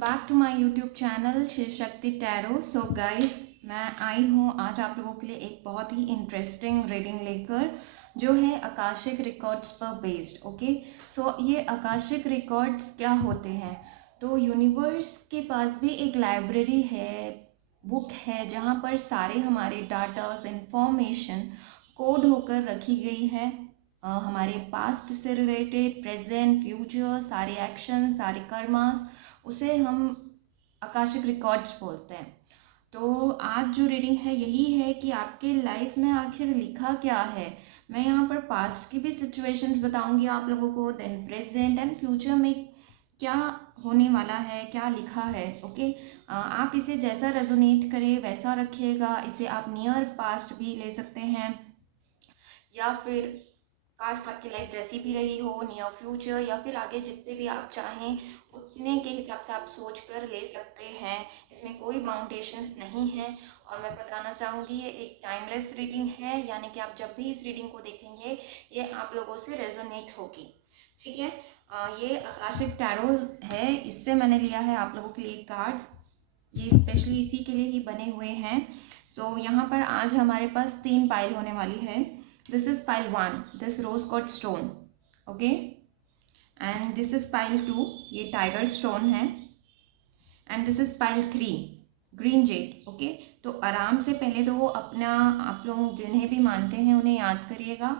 Back to my YouTube channel Shiv Shakti tarot. So guys, मैं आई हूँ आज आप लोगों के लिए एक बहुत ही इंटरेस्टिंग रीडिंग लेकर, जो है आकाशिक रिकॉर्ड्स पर बेस्ड। ओके, सो ये आकाशिक रिकॉर्ड्स क्या होते हैं? तो यूनिवर्स के पास भी एक लाइब्रेरी है, बुक है, जहाँ पर सारे हमारे डाटास इंफॉर्मेशन कोड होकर रखी गई है। हमारे पास्ट से रिलेटेड, प्रेजेंट, फ्यूचर, सारे एक्शन, सारे कर्मास, उसे हम आकाशिक रिकॉर्ड्स बोलते हैं। तो आज जो रीडिंग है यही है कि आपके लाइफ में आखिर लिखा क्या है। मैं यहाँ पर पास्ट की भी सिचुएशंस बताऊंगी आप लोगों को, देन प्रेजेंट एंड फ्यूचर में क्या होने वाला है, क्या लिखा है। ओके, आप इसे जैसा रेजोनेट करे वैसा रखिएगा। इसे आप नियर पास्ट भी ले सकते हैं, या फिर पास्ट आपकी लाइफ जैसी भी रही हो, नियर फ्यूचर, या फिर आगे जितने भी आप चाहें उतने के हिसाब से आप सोच कर ले सकते हैं। इसमें कोई बाउंडेशंस नहीं है। और मैं बताना चाहूँगी ये एक टाइमलेस रीडिंग है, यानी कि आप जब भी इस रीडिंग को देखेंगे ये आप लोगों से रेजोनेट होगी। ठीक है, ये आकाशिक टैरो है, इससे मैंने लिया है आप लोगों के लिए कार्ड्स। ये स्पेशली इसी के लिए ही बने हुए हैं। सो यहाँ पर आज हमारे पास 3 पाइल होने वाली है। This is pile 1, this rose quartz stone, okay, and this is pile 2, ये tiger stone है, and this is pile 3, green jade, okay। तो आराम से पहले तो वो अपना, आप लोग जिन्हें भी मानते हैं उन्हें याद करिएगा,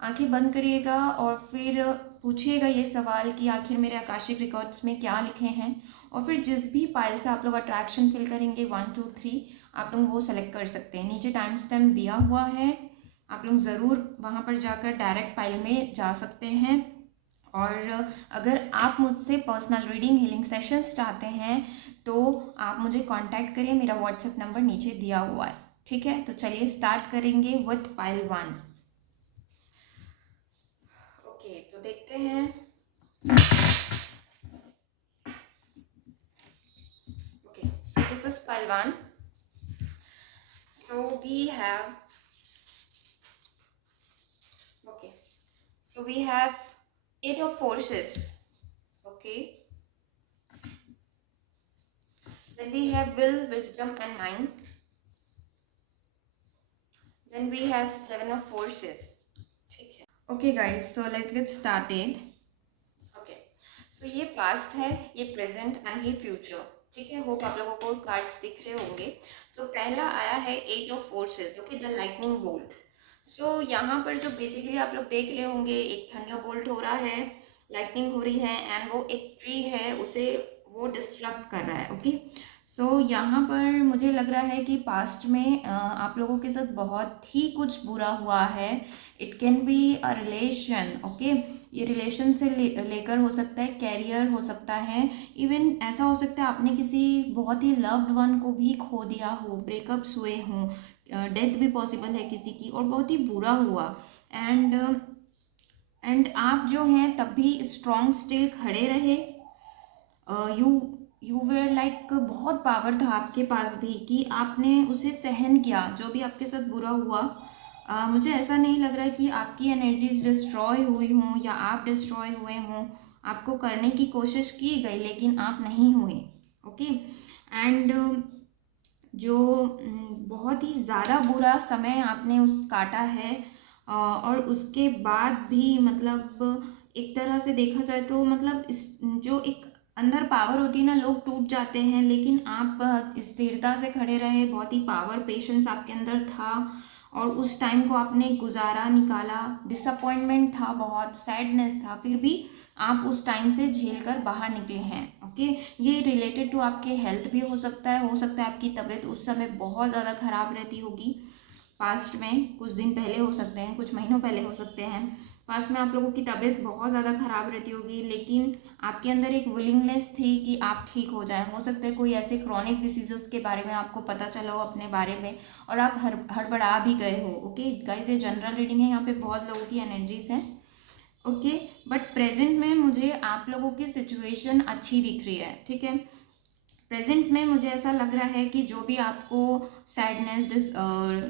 आंखें बंद करिएगा और फिर पूछिएगा ये सवाल कि आखिर मेरे आकाशिक रिकॉर्ड्स में क्या लिखे हैं। और फिर जिस भी पाइल से आप लोग अट्रैक्शन फील करेंगे 1 2 3, आप लोग वो सेलेक्ट कर सकते हैं। नीचे टाइम स्टैम्प दिया हुआ है, आप लोग ज़रूर वहाँ पर जाकर डायरेक्ट पाइल में जा सकते हैं। और अगर आप मुझसे पर्सनल रीडिंग हीलिंग सेशंस चाहते हैं तो आप मुझे कांटेक्ट करिए, मेरा व्हाट्सएप नंबर नीचे दिया हुआ है। ठीक है, तो चलिए स्टार्ट करेंगे विथ पाइल 1। ओके, तो देखते हैं। Okay, so this is pile 1। So we have So we have 8 of forces, okay. Then we have will, wisdom and mind. Then we have 7 of forces. ठीक है। Okay guys, so let's get started. Okay, so ये past है, ये present and ये future। ठीक है, hope आप लोगों को कार्ड्स दिख रहे होंगे। So पहला आया है 8 of forces, okay, the lightning bolt। सो यहाँ पर जो बेसिकली आप लोग देख रहे होंगे, एक थंडर बोल्ट हो रहा है, लाइटनिंग हो रही है, एंड वो एक ट्री है उसे वो डिस्ट्रक्ट कर रहा है। ओके, सो यहाँ पर मुझे लग रहा है कि पास्ट में आप लोगों के साथ बहुत ही कुछ बुरा हुआ है। It can be a relation, okay. ये रिलेशन से लेकर हो सकता है, कैरियर हो सकता है, इवन ऐसा हो सकता है आपने किसी बहुत ही लव्ड वन को भी खो दिया हो, ब्रेकअप्स हुए हों, डेथ भी पॉसिबल है किसी की, और बहुत ही बुरा हुआ। एंड आप जो हैं तब भी स्ट्रॉन्ग स्टिल खड़े रहे। यू वेयर लाइक, बहुत पावर था आपके पास भी कि आपने उसे सहन किया, जो भी आपके साथ बुरा हुआ। मुझे ऐसा नहीं लग रहा है कि आपकी एनर्जीज डिस्ट्रॉय हुई हों या आप डिस्ट्रॉय हुए हों। आपको करने की कोशिश की गई लेकिन आप नहीं हुए। ओके, एंड जो बहुत ही ज़्यादा बुरा समय आपने उस काटा है, और उसके बाद भी मतलब एक तरह से देखा जाए तो मतलब इस जो एक अंदर पावर होती है ना, लोग टूट जाते हैं लेकिन आप स्थिरता से खड़े रहे, बहुत ही पावर, पेशेंस आपके अंदर था और उस टाइम को आपने गुजारा, निकाला। डिसअपॉइंटमेंट था, बहुत सैडनेस था, फिर भी आप उस टाइम से झेल कर बाहर निकले हैं। ओके, ये रिलेटेड टू आपके हेल्थ भी हो सकता है आपकी तबीयत उस समय बहुत ज़्यादा ख़राब रहती होगी। पास्ट में कुछ दिन पहले हो सकते हैं, कुछ महीनों पहले हो सकते हैं, पास्ट में आप लोगों की तबीयत बहुत ज़्यादा ख़राब रहती होगी, लेकिन आपके अंदर एक विलिंगनेस थी कि आप ठीक हो जाएं। हो सकता है कोई ऐसे क्रॉनिक डिसीजेस के बारे में आपको पता चला हो अपने बारे में और आप हड़बड़ा भी गए हो। ओके गाइस, ये जनरल रीडिंग है, यहाँ पे बहुत लोगों की एनर्जीज हैं। ओके, बट प्रेजेंट में मुझे आप लोगों की सिचुएशन अच्छी दिख रही है। ठीक है, प्रेजेंट में मुझे ऐसा लग रहा है कि जो भी आपको सैडनेस,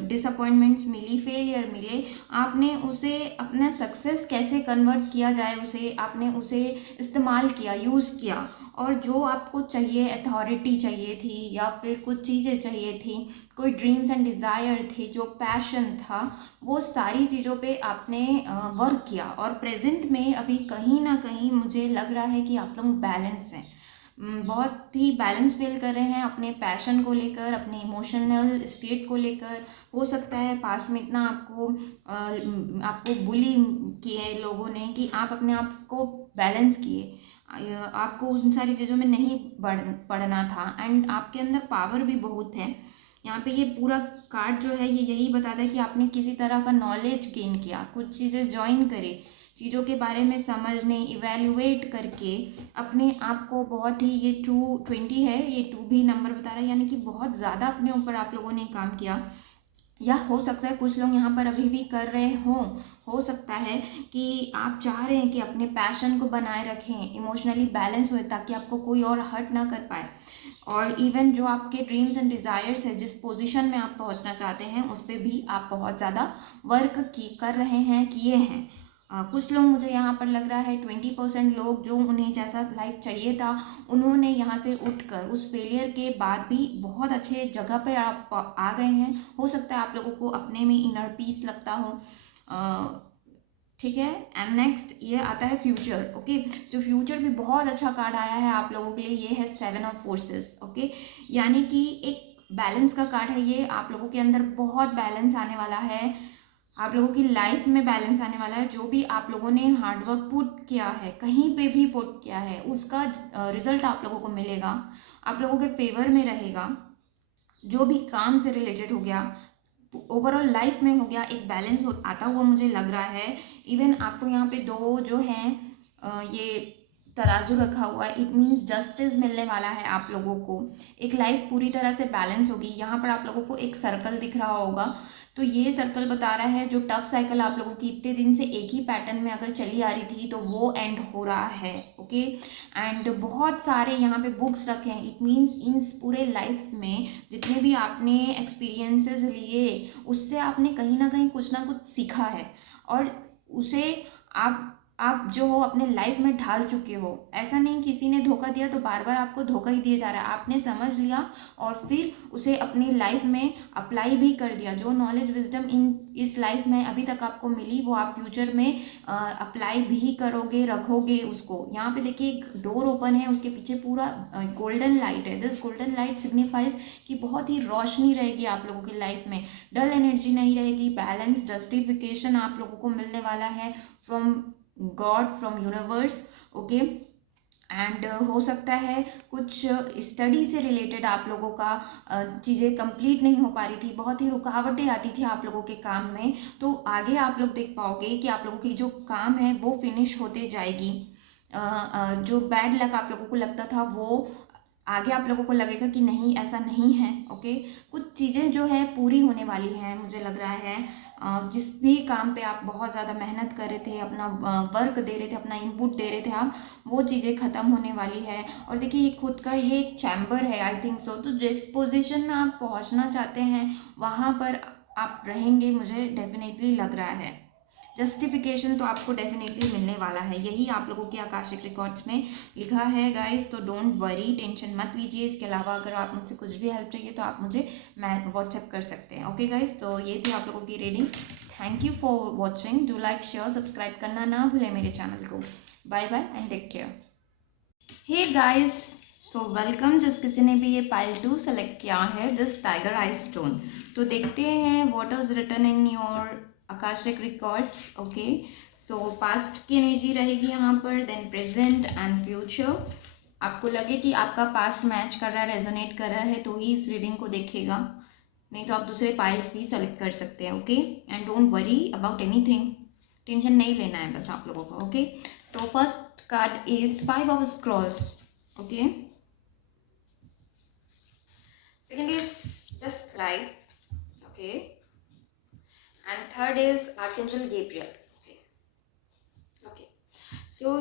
डिसअपॉइंटमेंट्स मिली, फेलियर मिले, आपने उसे अपना सक्सेस कैसे कन्वर्ट किया जाए, उसे आपने उसे इस्तेमाल किया, यूज़ किया, और जो आपको चाहिए, अथॉरिटी चाहिए थी या फिर कुछ चीज़ें चाहिए थी, कोई ड्रीम्स एंड डिज़ायर थे, जो पैशन था, वो सारी चीज़ों पे आपने वर्क किया। और प्रेजेंट में अभी कहीं ना कहीं मुझे लग रहा है कि आप लोग बैलेंस हैं, बहुत ही बैलेंस फील कर रहे हैं अपने पैशन को लेकर, अपने इमोशनल स्टेट को लेकर। हो सकता है पास्ट में इतना आपको बुली किए लोगों ने कि आप अपने आप को बैलेंस किए, आपको उन सारी चीज़ों में नहीं पढ़ना था, एंड आपके अंदर पावर भी बहुत है। यहाँ पे ये पूरा कार्ड जो है ये यही बताता है कि आपने किसी तरह का नॉलेज गेन किया, कुछ चीज़ें ज्वाइन करे, चीज़ों के बारे में समझने, इवेल्युएट करके अपने आप को बहुत ही, ये 220 है, ये 2 भी नंबर बता रहा है, यानी कि बहुत ज़्यादा अपने ऊपर आप लोगों ने काम किया। या हो सकता है कुछ लोग यहाँ पर अभी भी कर रहे हों, हो सकता है कि आप चाह रहे हैं कि अपने पैशन को बनाए रखें, इमोशनली बैलेंस होए, ताकि आपको कोई और हर्ट ना कर पाए। और इवन जो आपके ड्रीम्स एंड डिज़ायर्स है, जिस पोजीशन में आप पहुँचना चाहते हैं, उस पर भी आप बहुत ज़्यादा वर्क कर रहे हैं, किए हैं। कुछ लोग, मुझे यहाँ पर लग रहा है 20% लोग, जो उन्हें जैसा लाइफ चाहिए था, उन्होंने यहाँ से उठकर उस फेलियर के बाद भी बहुत अच्छे जगह पे आप आ गए हैं। हो सकता है आप लोगों को अपने में इनर पीस लगता हो। ठीक है, एंड नेक्स्ट ये आता है फ्यूचर। ओके, तो फ्यूचर भी बहुत अच्छा कार्ड आया है आप लोगों के लिए, ये है 7 ऑफ फोर्सेस। ओके, यानी कि एक बैलेंस का कार्ड है ये, आप लोगों के अंदर बहुत बैलेंस आने वाला है, आप लोगों की लाइफ में बैलेंस आने वाला है। जो भी आप लोगों ने हार्डवर्क पुट किया है, कहीं पे भी पुट किया है, उसका रिजल्ट आप लोगों को मिलेगा, आप लोगों के फेवर में रहेगा। जो भी काम से रिलेटेड हो गया, ओवरऑल लाइफ में हो गया, एक बैलेंस आता हुआ मुझे लग रहा है। इवन आपको यहाँ पे दो जो हैं ये तराजू रखा हुआ है, इट मीन्स जस्टिस मिलने वाला है आप लोगों को, एक लाइफ पूरी तरह से बैलेंस होगी। यहाँ पर आप लोगों को एक सर्कल दिख रहा होगा, तो ये सर्कल बता रहा है जो टफ साइकिल आप लोगों की इतने दिन से एक ही पैटर्न में अगर चली आ रही थी, तो वो एंड हो रहा है। ओके, एंड बहुत सारे यहाँ पे बुक्स रखे हैं, इट मीन्स इन पूरे लाइफ में जितने भी आपने एक्सपीरियंसेस लिए, उससे आपने कहीं ना कुछ सीखा है, और उसे आप जो हो अपने लाइफ में ढाल चुके हो। ऐसा नहीं किसी ने धोखा दिया तो बार बार आपको धोखा ही दिया जा रहा है, आपने समझ लिया और फिर उसे अपनी लाइफ में अप्लाई भी कर दिया। जो नॉलेज, विजडम इस लाइफ में अभी तक आपको मिली, वो आप फ्यूचर में अप्लाई भी करोगे, रखोगे उसको। यहाँ पे देखिए एक डोर ओपन है, उसके पीछे पूरा गोल्डन लाइट है। दिस गोल्डन लाइट सिग्निफाइज कि बहुत ही रोशनी रहेगी आप लोगों की लाइफ में, डल एनर्जी नहीं रहेगी, बैलेंस, जस्टिफिकेशन आप लोगों को मिलने वाला है from God, from universe. Okay, and हो सकता है कुछ स्टडी से रिलेटेड आप लोगों का चीज़ें कंप्लीट नहीं हो पा रही थी, बहुत ही रुकावटें आती थी आप लोगों के काम में, तो आगे आप लोग देख पाओगे कि आप लोगों की जो काम है वो फिनिश होते जाएगी। जो बैड लक आप लोगों को लगता था, वो आगे आप लोगों को लगेगा कि नहीं, ऐसा नहीं है। ओके, कुछ चीज़ें जो है पूरी होने वाली हैं, मुझे लग रहा है। जिस भी काम पे आप बहुत ज़्यादा मेहनत कर रहे थे, अपना वर्क दे रहे थे, अपना इनपुट दे रहे थे आप, वो चीज़ें ख़त्म होने वाली है। और देखिए ये खुद का ये एक चैम्बर है, आई थिंक सो, तो जिस पोजीशन में आप पहुंचना चाहते हैं वहाँ पर आप रहेंगे, मुझे डेफिनेटली लग रहा है। जस्टिफिकेशन तो आपको डेफिनेटली मिलने वाला है, यही आप लोगों के आकाशिक रिकॉर्ड्स में लिखा है गाइस। तो डोंट वरी, टेंशन मत लीजिए। इसके अलावा अगर आप मुझसे कुछ भी हेल्प चाहिए तो आप मुझे व्हाट्सएप कर सकते हैं। ओके गाइस, तो ये थी आप लोगों की reading. Thank you for watching, do like, share, subscribe करना ना भूलें मेरे चैनल को। Bye bye and take care. Hey guys, so welcome. जिस किसी ने भी ये पाइल 2 सेलेक्ट किया है, दिस टाइगर आई स्टोन, तो देखते हैं what is written in your Akashic records. Okay, so past की एनर्जी रहेगी यहाँ पर, देन प्रेजेंट एंड फ्यूचर। आपको लगे कि आपका पास्ट मैच कर रहा है, रेजोनेट कर रहा है, तो ही इस रीडिंग को देखेगा, नहीं तो आप दूसरे पाइल्स भी सेलेक्ट कर सकते हैं। Okay, and don't worry about anything, tension नहीं लेना है बस आप लोगों को। Okay, so first card is 5 of scrolls. Okay, second is the scribe. Okay, and third is Archangel Gabriel. Okay, okay, so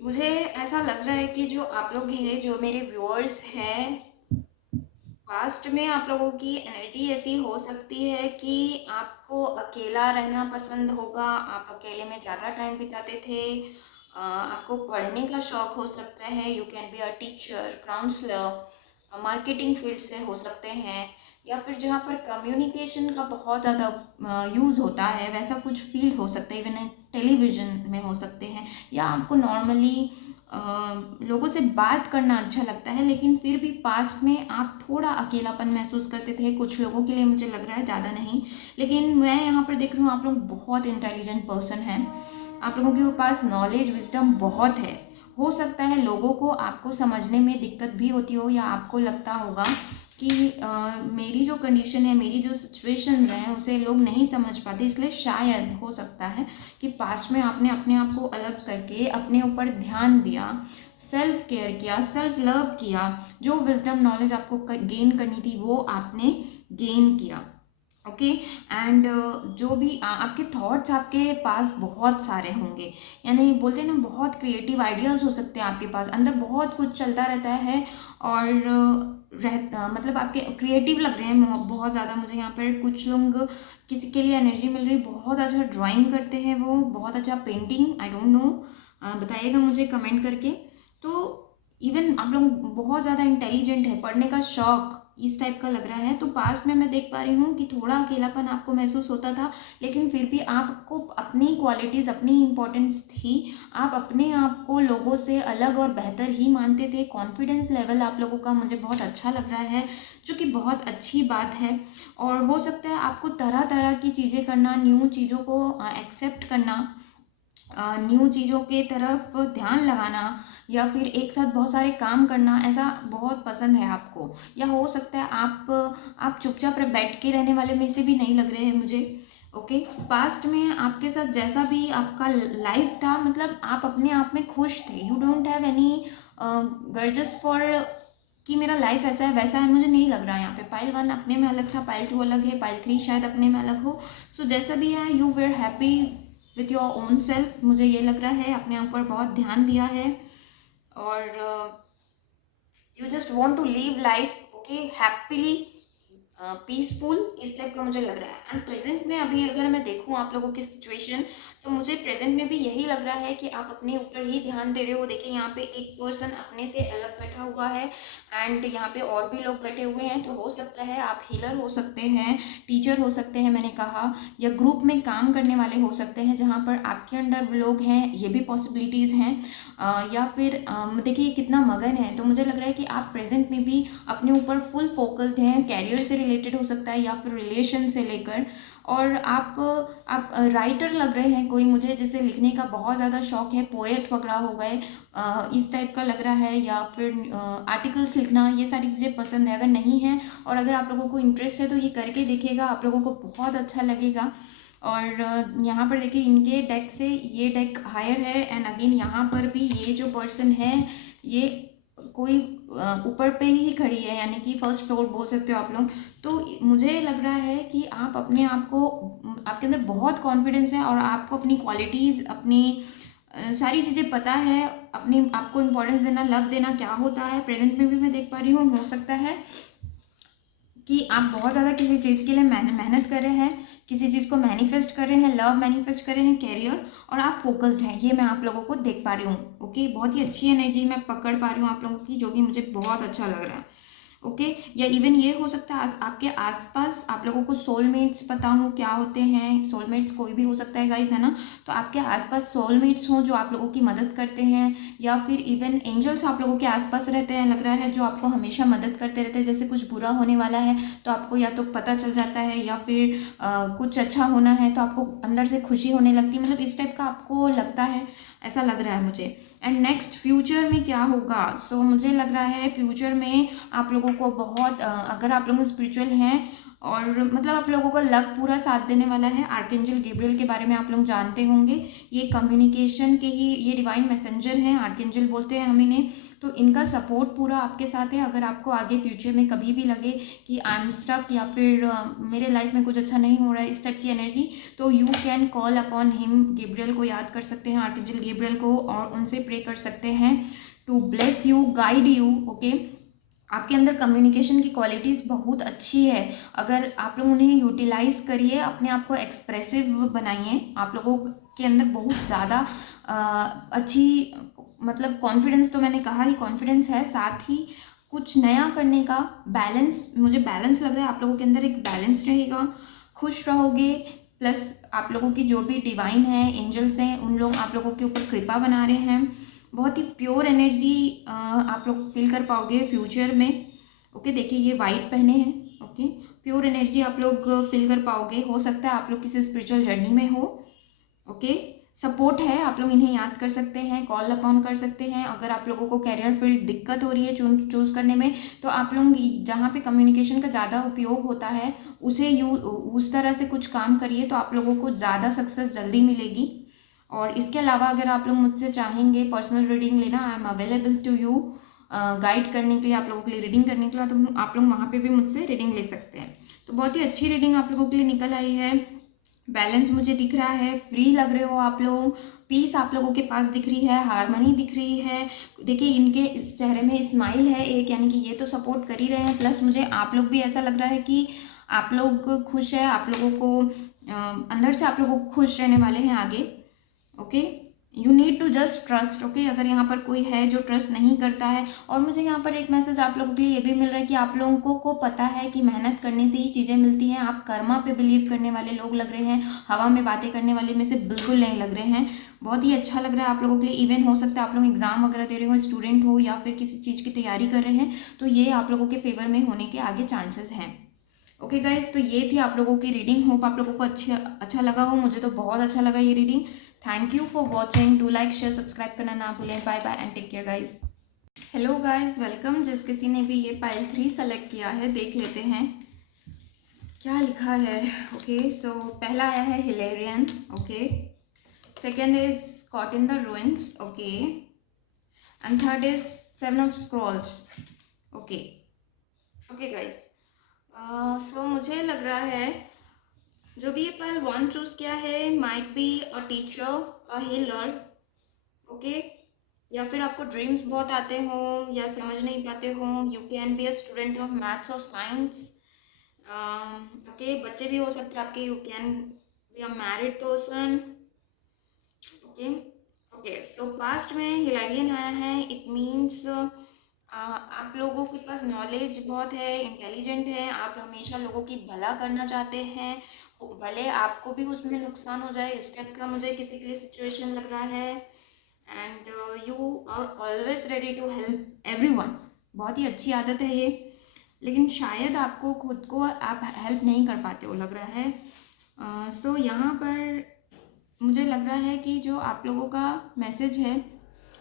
मुझे ऐसा लग रहा है कि जो आप लोग हैं, जो मेरे व्यूअर्स हैं, पास्ट में आप लोगों की एनर्जी ऐसी हो सकती है कि आपको अकेला रहना पसंद होगा, आप अकेले में ज़्यादा टाइम बिताते थे। आपको पढ़ने का शौक हो सकता है, you can be a teacher, counsellor, marketing field से हो सकते हैं, या फिर जहाँ पर कम्युनिकेशन का बहुत ज़्यादा यूज़ होता है वैसा कुछ फील्ड हो सकता है, इवन टेलीविज़न में हो सकते हैं, या आपको नॉर्मली लोगों से बात करना अच्छा लगता है, लेकिन फिर भी पास्ट में आप थोड़ा अकेलापन महसूस करते थे कुछ लोगों के लिए, मुझे लग रहा है ज़्यादा नहीं। लेकिन मैं यहाँ पर देख रही हूँ आप लोग बहुत इंटेलिजेंट पर्सन हैं, आप लोगों के पास नॉलेज विजडम बहुत है। हो सकता है लोगों को आपको समझने में दिक्कत भी होती हो, या आपको लगता होगा कि मेरी जो कंडीशन है, मेरी जो सिचुएशंस हैं उसे लोग नहीं समझ पाते, इसलिए शायद हो सकता है कि पास्ट में आपने अपने आप को अलग करके अपने ऊपर ध्यान दिया, सेल्फ केयर किया, सेल्फ लव किया, जो विजडम नॉलेज आपको गेन करनी थी वो आपने गेन किया। ओके। एंड जो भी आपके थॉट्स आपके पास बहुत सारे होंगे, यानी बोलते हैं ना, बहुत क्रिएटिव आइडियाज़ हो सकते हैं आपके पास, अंदर बहुत कुछ चलता रहता है। और मतलब आपके क्रिएटिव लग रहे हैं बहुत ज़्यादा मुझे यहाँ पर। कुछ लोग, किसी के लिए एनर्जी मिल रही, बहुत अच्छा ड्राइंग करते हैं वो, बहुत अच्छा पेंटिंग, आई डोंट नो, बताइएगा मुझे कमेंट करके। तो इवन आप लोग बहुत ज़्यादा इंटेलिजेंट है, पढ़ने का शौक इस टाइप का लग रहा है। तो पास्ट में मैं देख पा रही हूँ कि थोड़ा अकेलापन आपको महसूस होता था, लेकिन फिर भी आपको अपनी क्वालिटीज़, अपनी इम्पोर्टेंस थी, आप अपने आप को लोगों से अलग और बेहतर ही मानते थे। कॉन्फिडेंस लेवल आप लोगों का मुझे बहुत अच्छा लग रहा है, जो कि बहुत अच्छी बात है। और हो सकता है आपको तरह तरह की चीज़ें करना, न्यू चीज़ों को एक्सेप्ट करना, न्यू चीज़ों के तरफ ध्यान लगाना, या फिर एक साथ बहुत सारे काम करना, ऐसा बहुत पसंद है आपको। या हो सकता है आप चुपचाप बैठ के रहने वाले में से भी नहीं लग रहे हैं मुझे। ओके। पास्ट में आपके साथ जैसा भी आपका लाइफ था, मतलब आप अपने आप में खुश थे, you don't have any gorgeous for कि मेरा लाइफ ऐसा है वैसा है, मुझे नहीं लग रहा है। यहाँ पे पाइल 1 अपने में अलग था, पाइल 2 अलग है, पाइल 3 शायद अपने में अलग हो। सो जैसा भी है, you were happy with your own self, मुझे ये लग रहा है, अपने ऊपर बहुत ध्यान दिया है। और you just want to live life okay happily, peaceful, इस टाइप का मुझे लग रहा है। एंड प्रेजेंट में अभी अगर मैं देखूँ आप लोगों की सिचुएशन, तो मुझे प्रेजेंट में भी यही लग रहा है कि आप अपने ऊपर ही ध्यान दे रहे हो। देखिए यहाँ पे एक पर्सन अपने से अलग बैठा हुआ है, एंड यहाँ पे और भी लोग बैठे हुए हैं। तो हो सकता है आप हीलर हो सकते हैं, टीचर हो सकते हैं, मैंने कहा, या ग्रुप में काम करने वाले हो सकते हैं जहाँ पर आपके अंडर लोग हैं, ये भी पॉसिबिलिटीज़ हैं। या फिर देखिए कितना मगन है, तो मुझे लग रहा है कि आप प्रेजेंट में भी अपने ऊपर फुल फोकस्ड हैं, कैरियर से रिलेटेड हो सकता है, या फिर रिलेशन से लेकर। और आप राइटर लग रहे हैं कोई मुझे, जिसे लिखने का बहुत ज़्यादा शौक है, पोएट वगैरह हो गए, इस टाइप का लग रहा है, या फिर आर्टिकल्स लिखना, ये सारी चीज़ें पसंद है। अगर नहीं है और अगर आप लोगों को इंटरेस्ट है तो ये करके देखिएगा, आप लोगों को बहुत अच्छा लगेगा। और यहाँ पर देखिए इनके डेक से ये डेक हायर है, एंड अगेन यहाँ पर भी ये जो पर्सन है, ये कोई ऊपर पे ही खड़ी है, यानी कि फर्स्ट फ्लोर बोल सकते हो आप लोग। तो मुझे लग रहा है कि आप अपने आप को, आपके अंदर बहुत कॉन्फिडेंस है, और आपको अपनी क्वालिटीज़, अपनी सारी चीज़ें पता है, अपनी आपको इम्पोर्टेंस देना, लव देना क्या होता है। प्रेजेंट में भी मैं देख पा रही हूँ, हो सकता है कि आप बहुत ज़्यादा किसी चीज़ के लिए मेहनत कर रहे हैं, किसी चीज़ को मैनिफेस्ट कर रहे हैं, लव मैनिफेस्ट कर रहे हैं, कैरियर, और आप फोकस्ड हैं, ये मैं आप लोगों को देख पा रही हूँ। ओके, बहुत ही अच्छी एनर्जी मैं पकड़ पा रही हूँ आप लोगों की, जो कि मुझे बहुत अच्छा लग रहा है। ओके। या इवन ये हो सकता है आपके आसपास आप लोगों को सोलमेट्स पता हो क्या होते हैं। सोलमेट्स कोई भी हो सकता है गाइस, है ना। तो आपके आसपास सोलमेट्स हो जो आप लोगों की मदद करते हैं, या फिर इवन एंजल्स आप लोगों के आसपास रहते हैं, लग रहा है, जो आपको हमेशा मदद करते रहते हैं। जैसे कुछ बुरा होने वाला है तो आपको या तो पता चल जाता है, या फिर कुछ अच्छा होना है तो आपको अंदर से खुशी होने लगती है, मतलब इस टाइप का आपको लगता है, ऐसा लग रहा है मुझे। एंड नेक्स्ट फ्यूचर में क्या होगा, सो मुझे लग रहा है फ्यूचर में आप लोगों को बहुत अगर आप लोग स्पिरिचुअल हैं, और मतलब आप लोगों का लक पूरा साथ देने वाला है। आर्कएंजल गैब्रियल के बारे में आप लोग जानते होंगे, ये कम्युनिकेशन के ही ये डिवाइन मैसेंजर हैं, आर्कएंजल बोलते हैं हम इन्हें। तो इनका सपोर्ट पूरा आपके साथ है। अगर आपको आगे फ्यूचर में कभी भी लगे कि आई एम स्टक या फिर मेरे लाइफ में कुछ अच्छा नहीं हो रहा है, इस टाइप की एनर्जी, तो you can call upon him. Gabriel को याद कर सकते हैं, आर्कएंजल गैब्रियल को, और उनसे प्रे कर सकते हैं to bless you, guide you. Okay, आपके अंदर कम्युनिकेशन की क्वालिटीज़ बहुत अच्छी है। अगर आप लोग उन्हें यूटिलाइज़ करिए, अपने आप को एक्सप्रेसिव बनाइए। आप लोगों के अंदर बहुत ज़्यादा अच्छी मतलब कॉन्फिडेंस, तो मैंने कहा ही कॉन्फिडेंस है, साथ ही कुछ नया करने का बैलेंस, मुझे बैलेंस लग रहा है आप लोगों के अंदर एक बैलेंस रहेगा, खुश रहोगे। प्लस आप लोगों की जो भी डिवाइन है, एंजल्स हैं, उन लोग आप लोगों के ऊपर कृपा बना रहे हैं। बहुत ही प्योर एनर्जी आप लोग फील कर पाओगे फ्यूचर में। ओके, देखिए ये वाइट पहने हैं। ओके, प्योर एनर्जी आप लोग फील कर पाओगे। हो सकता है आप लोग किसी स्पिरिचुअल जर्नी में हो। ओके, सपोर्ट है, आप लोग इन्हें याद कर सकते हैं, कॉल अपॉन कर सकते हैं। अगर आप लोगों को कैरियर फील्ड दिक्कत हो रही है चूज़ करने में, तो आप लोग जहाँ पे कम्युनिकेशन का ज़्यादा उपयोग होता है उसे उस तरह से कुछ काम करिए, तो आप लोगों को ज़्यादा सक्सेस जल्दी मिलेगी। और इसके अलावा अगर आप लोग मुझसे चाहेंगे पर्सनल रीडिंग लेना, I am available to you, guide करने के लिए, आप लोगों के लिए रीडिंग करने के लिए, तो आप लोग वहाँ पे भी मुझसे रीडिंग ले सकते हैं। तो बहुत ही अच्छी रीडिंग आप लोगों के लिए निकल आई है। बैलेंस मुझे दिख रहा है, फ्री लग रहे हो आप लोग, पीस आप लोगों के पास दिख रही है, हारमनी दिख रही है। देखिए इनके इस चेहरे में स्माइल है एक, यानी कि ये तो सपोर्ट कर ही रहे हैं। प्लस मुझे आप लोग भी ऐसा लग रहा है कि आप लोग खुश है, आप लोगों को अंदर से आप लोगों को खुश रहने वाले हैं आगे। Okay, you need to just trust. Okay, अगर यहाँ पर कोई है जो ट्रस्ट नहीं करता है, और मुझे यहाँ पर एक मैसेज आप लोगों के लिए ये भी मिल रहा है कि आप लोगों को पता है कि मेहनत करने से ही चीज़ें मिलती हैं। आप कर्मा पे बिलीव करने वाले लोग लग रहे हैं, हवा में बातें करने वाले में से बिल्कुल नहीं लग रहे हैं। बहुत ही अच्छा लग रहा है आप लोगों के लिए। इवन हो सकता है आप लोग एग्जाम वगैरह दे रहे हो, स्टूडेंट हो, या फिर किसी चीज़ की तैयारी कर रहे हैं, तो ये आप लोगों के फेवर में होने के आगे चांसेस हैं। ओके गाइज, तो ये थी आप लोगों की रीडिंग। होप आप लोगों को अच्छा लगा हो। मुझे तो बहुत अच्छा लगा ये reading. Thank you for watching. Do like share subscribe करना ना भूलें। Bye bye and take care guys. Hello guys, welcome. जिस किसी ने भी ये पाइल 3 सेलेक्ट किया है, देख लेते हैं क्या लिखा है। ओके, सो पहला आया है Hilarion. Okay, second is caught in the ruins. Okay, and third is 7 of scrolls. Okay, okay guys, so मुझे लग रहा है जो भी ये पाइल 1 चूज किया है might be a teacher, a healer. Okay, या फिर आपको ड्रीम्स बहुत आते हो या समझ नहीं पाते हो। You can be a student of maths और साइंस। ओके, बच्चे भी हो सकते हैं आपके। You can be a married person. Okay, okay, so past में हिलारियन आया है। इट मीन्स आप लोगों के पास नॉलेज बहुत है, इंटेलिजेंट है, आप हमेशा लोगों की भला करना चाहते हैं, भले आपको भी उसमें नुकसान हो जाए, इस टाइप का मुझे किसी के लिए सिचुएशन लग रहा है। And you are always ready to help everyone. बहुत ही अच्छी आदत है ये, लेकिन शायद आपको खुद को आप हेल्प नहीं कर पाते हो लग रहा है। सो यहाँ पर मुझे लग रहा है कि जो आप लोगों का मैसेज है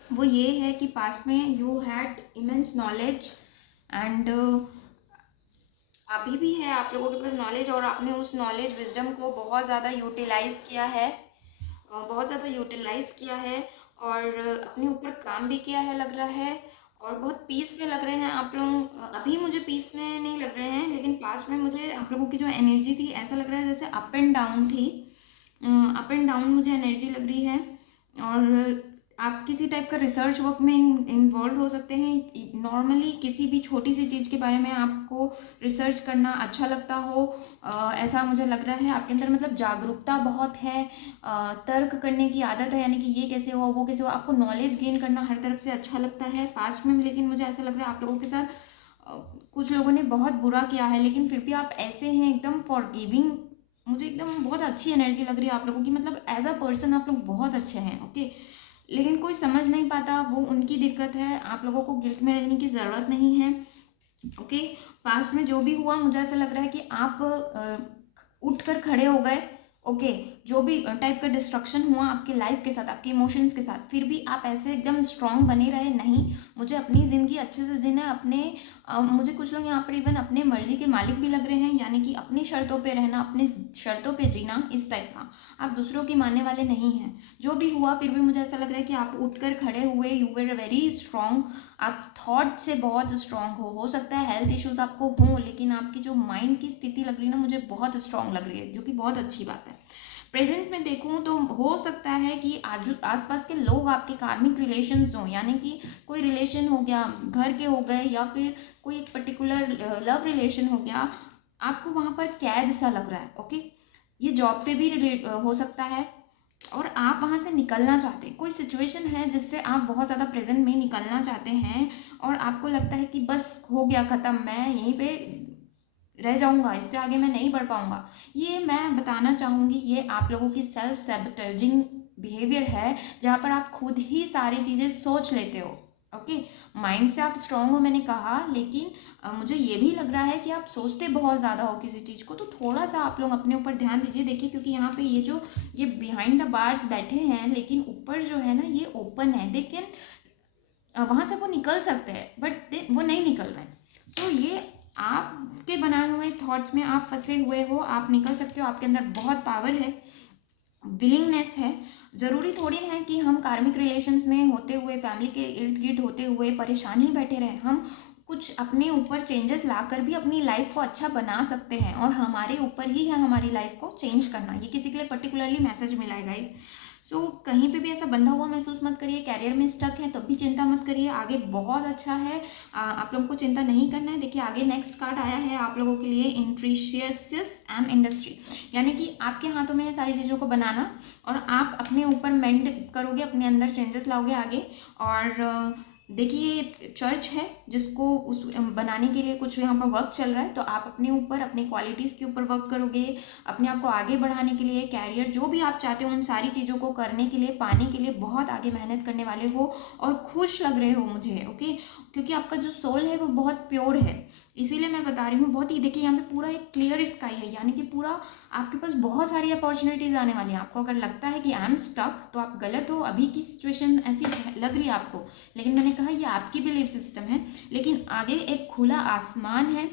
वो ये है कि पास्ट में you had immense knowledge, and अभी भी है आप लोगों के पास नॉलेज, और आपने उस नॉलेज विजडम को बहुत ज़्यादा यूटिलाइज़ किया है, बहुत ज़्यादा यूटिलाइज़ किया है, और अपने ऊपर काम भी किया है लग रहा है, और बहुत पीस में लग रहे हैं आप लोग। अभी मुझे पीस में नहीं लग रहे हैं, लेकिन पास्ट में मुझे आप लोगों की जो एनर्जी थी ऐसा लग रहा है जैसे अप एंड डाउन थी। अप एंड डाउन मुझे एनर्जी लग रही है। और आप किसी टाइप का रिसर्च वर्क में इन्वॉल्व हो सकते हैं। नॉर्मली किसी भी छोटी सी चीज़ के बारे में आपको रिसर्च करना अच्छा लगता हो, ऐसा मुझे लग रहा है आपके अंदर। मतलब जागरूकता बहुत है, तर्क करने की आदत है, यानी कि ये कैसे हुआ वो कैसे हुआ, आपको नॉलेज गेन करना हर तरफ से अच्छा लगता है पास्ट में। लेकिन मुझे ऐसा लग रहा है आप लोगों के साथ कुछ लोगों ने बहुत बुरा किया है, लेकिन फिर भी आप ऐसे हैं एकदम फॉरगिविंग। मुझे एकदम बहुत अच्छी एनर्जी लग रही है आप लोगों की। मतलब एज अ पर्सन आप लोग बहुत अच्छे हैं। ओके, लेकिन कोई समझ नहीं पाता, वो उनकी दिक्कत है। आप लोगों को गिल्ट में रहने की ज़रूरत नहीं है। ओके, पास्ट में जो भी हुआ मुझे ऐसा लग रहा है कि आप उठ कर खड़े हो गए। ओके, जो भी टाइप का डिस्ट्रक्शन हुआ आपकी लाइफ के साथ, आपके इमोशंस के साथ, फिर भी आप ऐसे एकदम स्ट्रांग बने रहे, नहीं मुझे अपनी ज़िंदगी अच्छे से जीना है, अपने मुझे कुछ लोग यहाँ पर इवन अपने मर्जी के मालिक भी लग रहे हैं, यानी कि अपनी शर्तों पे रहना, अपनी शर्तों पे जीना, इस टाइप का। आप दूसरों की मानने वाले नहीं हैं। जो भी हुआ फिर भी मुझे ऐसा लग रहा है कि आप उठकर खड़े हुए, यू वर वेरी स्ट्रांग, आप थॉट से बहुत स्ट्रांग हो सकता है हेल्थ इश्यूज आपको हों, लेकिन आपकी जो माइंड की स्थिति लग रही है ना, मुझे बहुत स्ट्रांग लग रही है, जो कि बहुत अच्छी बात है। प्रेजेंट में देखूं तो हो सकता है कि आज आसपास के लोग आपके कार्मिक रिलेशंस हों, यानी कि कोई रिलेशन हो गया, घर के हो गए, या फिर कोई एक पर्टिकुलर लव रिलेशन हो गया, आपको वहाँ पर कैद सा लग रहा है। ओके, ये जॉब पे भी रिलेट हो सकता है, और आप वहाँ से निकलना चाहते हैं, कोई सिचुएशन है जिससे आप बहुत ज़्यादा प्रेजेंट में निकलना चाहते हैं, और आपको लगता है कि बस हो गया ख़त्म, मैं यहीं पे रह जाऊंगा, इससे आगे मैं नहीं बढ़ पाऊंगा। ये मैं बताना चाहूँगी, ये आप लोगों की सेल्फ सैबोटेजिंग बिहेवियर है, जहाँ पर आप खुद ही सारी चीज़ें सोच लेते हो। ओके, माइंड से आप स्ट्रांग हो मैंने कहा, लेकिन मुझे ये भी लग रहा है कि आप सोचते बहुत ज़्यादा हो किसी चीज़ को, तो थोड़ा सा आप लोग अपने ऊपर ध्यान दीजिए। देखिए, क्योंकि यहाँ पे ये बिहाइंड द बार्स बैठे हैं, लेकिन ऊपर जो है ना ये ओपन है, लेकिन वहाँ से वो निकल सकते हैं, बट वो नहीं निकल रहे हैं। सो ये आपके बनाए हुए थॉट्स में आप फंसे हुए हो, आप निकल सकते हो, आपके अंदर बहुत पावर है, विलिंगनेस है। ज़रूरी थोड़ी ना है कि हम कार्मिक रिलेशंस में होते हुए, फैमिली के इर्द गिर्द होते हुए परेशान ही बैठे रहें। हम कुछ अपने ऊपर चेंजेस लाकर भी अपनी लाइफ को अच्छा बना सकते हैं, और हमारे ऊपर ही है हमारी लाइफ को चेंज करना। ये किसी के लिए पर्टिकुलरली मैसेज मिला है गाइज। सो कहीं पे भी ऐसा बंधा हुआ महसूस मत करिए, कैरियर में स्टक है तब भी चिंता मत करिए, आगे बहुत अच्छा है, आप लोगों को चिंता नहीं करना है। देखिए आगे नेक्स्ट कार्ड आया है आप लोगों के लिए, इंट्रिशियस एंड इंडस्ट्री, यानी कि आपके हाथों में है सारी चीज़ों को बनाना, और आप अपने ऊपर मेंड करोगे, अपने अंदर चेंजेस लाओगे आगे। और देखिए ये चर्च है जिसको उस बनाने के लिए कुछ यहाँ पर वर्क चल रहा है, तो आप अपने ऊपर, अपनी क्वालिटीज़ के ऊपर वर्क करोगे, अपने आप को आगे बढ़ाने के लिए, कैरियर जो भी आप चाहते हो उन सारी चीज़ों को करने के लिए, पाने के लिए बहुत आगे मेहनत करने वाले हो, और खुश लग रहे हो मुझे। ओके, क्योंकि आपका जो सोल है वो बहुत प्योर है, इसीलिए मैं बता रही हूँ। बहुत ही देखिए यहाँ पे पूरा एक क्लियर स्काई है, यानी कि पूरा आपके पास बहुत सारी अपॉर्चुनिटीज़ आने वाली हैं। आपको अगर लगता है कि आई एम स्टक, तो आप गलत हो, अभी की सिचुएशन ऐसी लग रही है आपको, लेकिन मैंने कहा ये आपकी बिलीफ सिस्टम है, लेकिन आगे एक खुला आसमान है,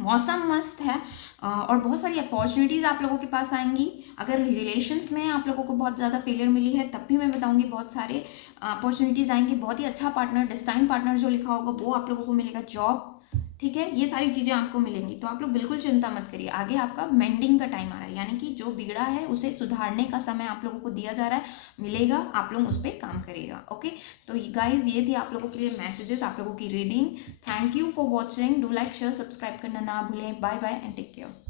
मौसम मस्त है, और बहुत सारी अपॉर्चुनिटीज़ आप लोगों के पास आएंगी। अगर रिलेशंस में आप लोगों को बहुत ज़्यादा फेलियर मिली है, तब भी मैं बताऊंगी बहुत सारे अपॉर्चुनिटीज़ आएंगी। बहुत ही अच्छा पार्टनर, डेस्टाइन पार्टनर जो लिखा होगा वो आप लोगों को मिलेगा, जॉब, ठीक है, ये सारी चीज़ें आपको मिलेंगी। तो आप लोग बिल्कुल चिंता मत करिए, आगे आपका मेंडिंग का टाइम आ रहा है, यानी कि जो बिगड़ा है उसे सुधारने का समय आप लोगों को दिया जा रहा है, मिलेगा, आप लोग उस पर काम करिएगा। ओके, तो गाइज ये थी आप लोगों के लिए मैसेजेस, आप लोगों की reading. Thank you for watching, do like share subscribe करना ना भूलें। Bye bye and take care.